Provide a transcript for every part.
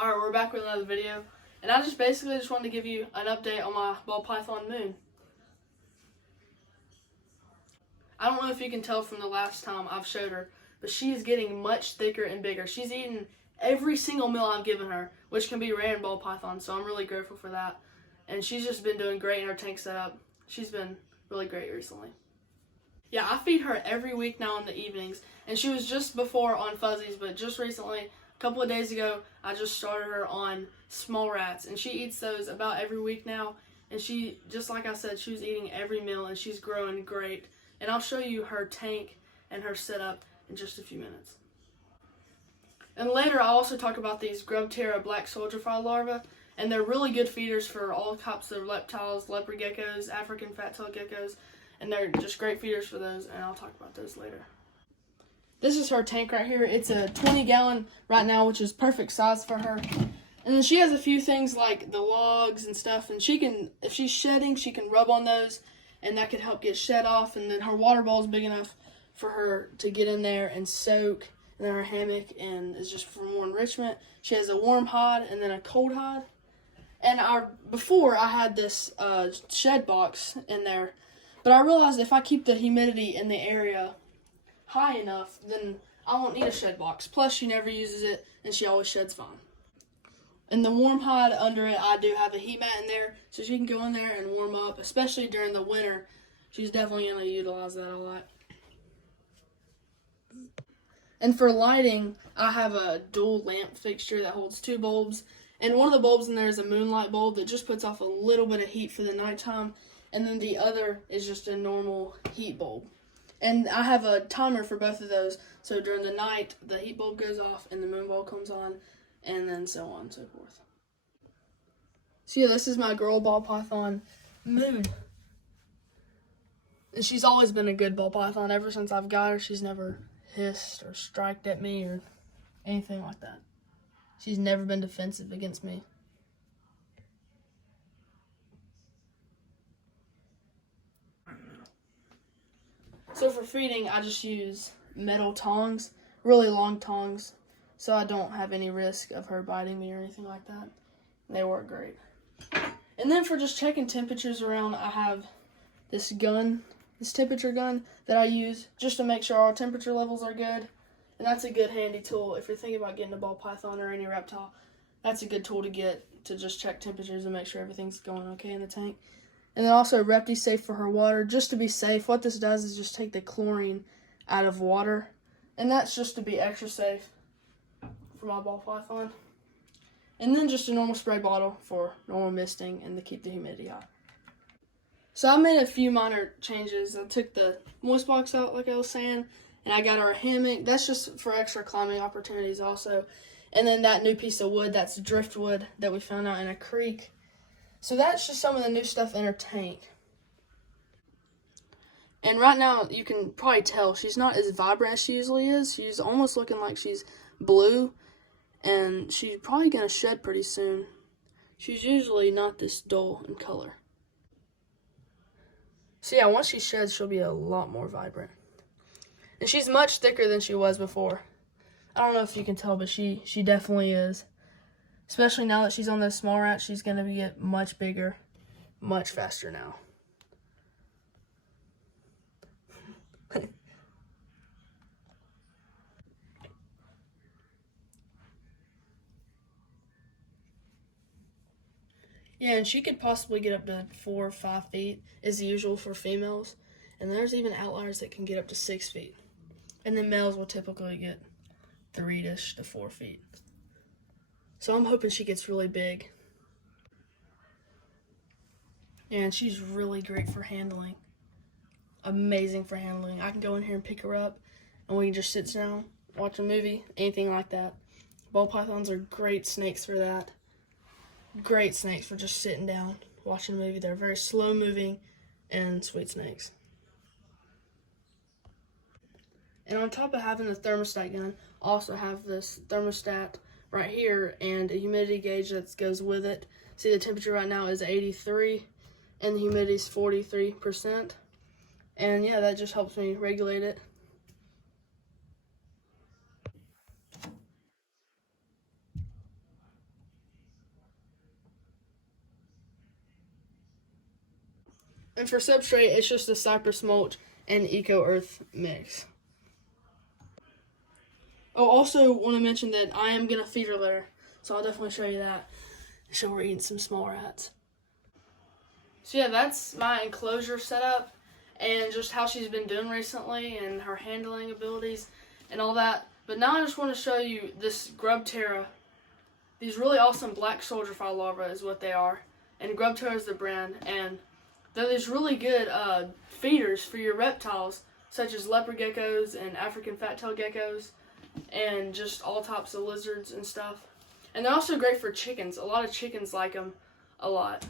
Alright, we're back with another video, and I basically wanted to give you an update on my ball python Moon. I don't know if you can tell from the last time I've showed her, but she is getting much thicker and bigger. She's eaten every single meal I've given her, which can be rare in ball python, so I'm really grateful for that. And she's just been doing great in her tank setup. She's been really great recently. Yeah, I feed her every week now in the evenings, and she was just before on fuzzies, but just recently, a couple of days ago, I just started her on small rats, and she eats those about every week now, and she, just like I said, she was eating every meal, and she's growing great. And I'll show you her tank and her setup in just a few minutes. And later, I'll also talk about these Grubterra black soldier fly larvae, and they're really good feeders for all types of reptiles, leopard geckos, African fat-tailed geckos, and they're just great feeders for those, and I'll talk about those later. This is her tank right here. It's a 20-gallon right now, which is perfect size for her. And then she has a few things like the logs and stuff, and she can, if she's shedding, she can rub on those, and that could help get shed off. And then her water bowl is big enough for her to get in there and soak, and then her hammock, and it's just for more enrichment. She has a warm hide and then a cold hide. And before I had this shed box in there, but I realized if I keep the humidity in the area high enough, then I won't need a shed box. Plus, she never uses it, and she always sheds fine. And the warm hide under it, I do have a heat mat in there, so she can go in there and warm up, especially during the winter. She's definitely going to utilize that a lot. And for lighting, I have a dual lamp fixture that holds 2 bulbs. And one of the bulbs in there is a moonlight bulb that just puts off a little bit of heat for the nighttime. And then the other is just a normal heat bulb. And I have a timer for both of those. So during the night, the heat bulb goes off and the moon bulb comes on, and then so on and so forth. So yeah, this is my girl ball python, Moon. And she's always been a good ball python. Ever since I've got her, she's never hissed or striked at me or anything like that. She's never been defensive against me. So for feeding, I just use metal tongs, really long tongs, so I don't have any risk of her biting me or anything like that. They work great. And then for just checking temperatures around, I have this gun, this temperature gun that I use just to make sure our temperature levels are good. And that's a good handy tool if you're thinking about getting a ball python or any reptile. That's a good tool to get to just check temperatures and make sure everything's going okay in the tank. And then also ReptiSafe for her water, just to be safe. What this does is just take the chlorine out of water, and that's just to be extra safe for my ball python. And then just a normal spray bottle for normal misting and to keep the humidity high. So I made a few minor changes. I took the moist box out, like I was saying, and I got our hammock. That's just for extra climbing opportunities also. And then that new piece of wood, that's driftwood that we found out in a creek. So that's just some of the new stuff in her tank. And right now, you can probably tell she's not as vibrant as she usually is. She's almost looking like she's blue, and she's probably going to shed pretty soon. She's usually not this dull in color. So yeah, once she sheds, she'll be a lot more vibrant. And she's much thicker than she was before. I don't know if you can tell, but she definitely is. Especially now that she's on those small rats, she's going to get much bigger, much faster now. Yeah, and she could possibly get up to 4 or 5 feet, is usual for females. And there's even outliers that can get up to 6 feet. And then males will typically get 3-ish to 4 feet. So I'm hoping she gets really big. And she's really great for handling. Amazing for handling. I can go in here and pick her up, and we can just sit down, watch a movie, anything like that. Ball pythons are great snakes for that. Great snakes for just sitting down, watching a movie. They're very slow moving and sweet snakes. And on top of having the thermostat gun, I also have this thermostat right here and a humidity gauge that goes with it. See, the temperature right now is 83 and the humidity is 43%. And yeah, that just helps me regulate it. And for substrate, it's just a cypress mulch and Eco Earth mix. Oh, also want to mention that I am going to feed her later, so I'll definitely show you that. Show her eating some small rats. So yeah, that's my enclosure setup and just how she's been doing recently and her handling abilities and all that. But now I just want to show you this Grubterra. These really awesome black soldier fly larvae is what they are. And Grubterra is the brand. And they're these really good feeders for your reptiles, such as leopard geckos and African fat-tailed geckos, and just all types of lizards and stuff. And they're also great for chickens. A lot of chickens like them a lot.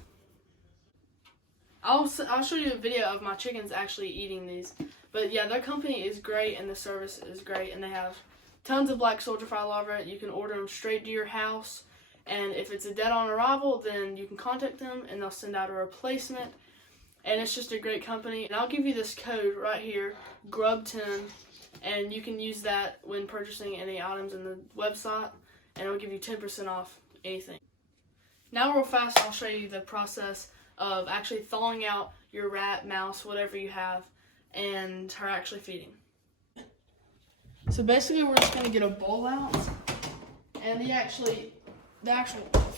I'll show you a video of my chickens actually eating these. But yeah, their company is great and the service is great. And they have tons of black soldier fly larvae. You can order them straight to your house. And if it's a dead on arrival, then you can contact them and they'll send out a replacement. And it's just a great company. And I'll give you this code right here, GRUB10. And you can use that when purchasing any items in the website. And it will give you 10% off anything. Now real fast, I'll show you the process of actually thawing out your rat, mouse, whatever you have, and her actually feeding. So basically we're just going to get a bowl out, and the actual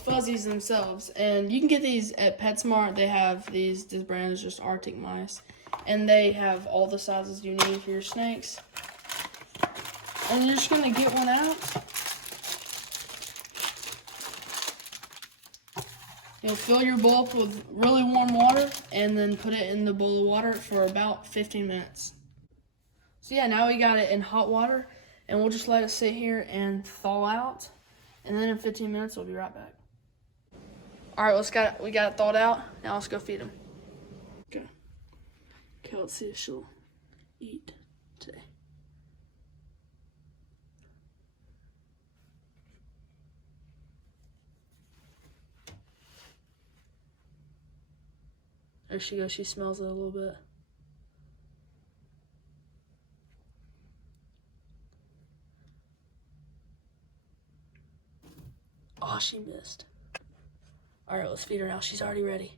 fuzzies themselves. And you can get these at PetSmart. They have this brand is just Arctic Mice, and they have all the sizes you need for your snakes. And you're just going to get one out. You'll fill your bowl up with really warm water and then put it in the bowl of water for about 15 minutes. So yeah, now we got it in hot water and we'll just let it sit here and thaw out. And then in 15 minutes, we'll be right back. All right, we got it thawed out. Now let's go feed them. Okay, let's see if she'll eat today. There she goes, she smells it a little bit. Oh, she missed. All right, let's feed her now. She's already ready.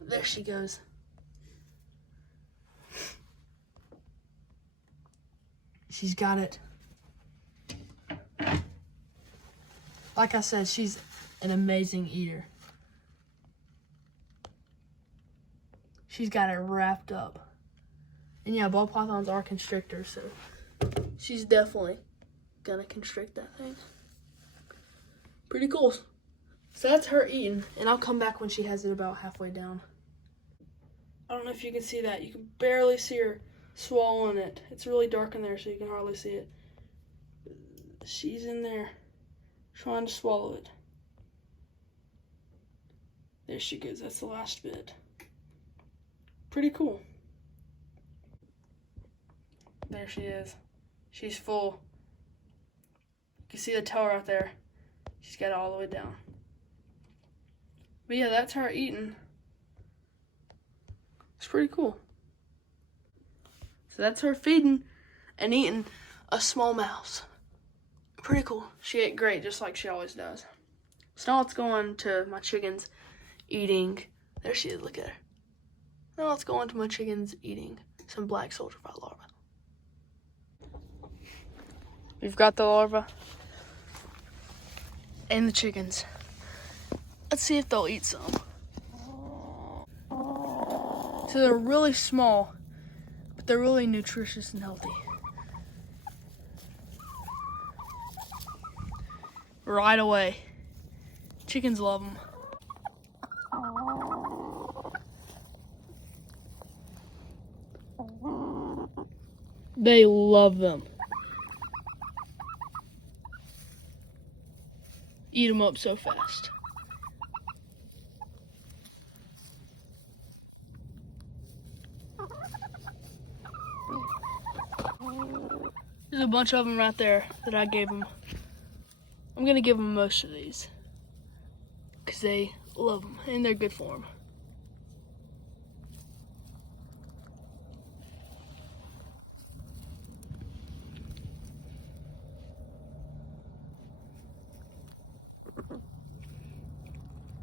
There she goes. She's got it. Like I said, she's an amazing eater. She's got it wrapped up. And yeah, ball pythons are constrictors, so she's definitely gonna constrict that thing. Pretty cool. So that's her eating, and I'll come back when she has it about halfway down. I don't know if you can see that. You can barely see her swallowing it. It's really dark in there, so you can hardly see it. She's in there trying to swallow it. There she goes. That's the last bit. Pretty cool. There she is. She's full. You can see the toe right there. She's got it all the way down. But yeah, that's her eating. It's pretty cool. So that's her feeding and eating a small mouse. Pretty cool. She ate great, just like she always does. So now let's go on to my chickens eating. There she is, look at her. Now let's go on to my chickens eating some black soldier fly larvae. We've got the larvae and the chickens. Let's see if they'll eat some. So they're really small, but they're really nutritious and healthy. Right away. Chickens love them. They love them. Eat them up so fast. There's a bunch of them right there that I gave them. I'm gonna give them most of these because they love them and they're good for them.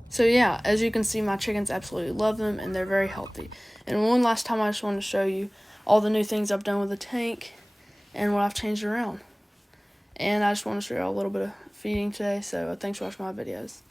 So yeah, as you can see, my chickens absolutely love them, and they're very healthy. And one last time, I just wanted to show you all the new things I've done with the tank and what I've changed around. And I just want to show you a little bit of feeding today, so thanks for watching my videos.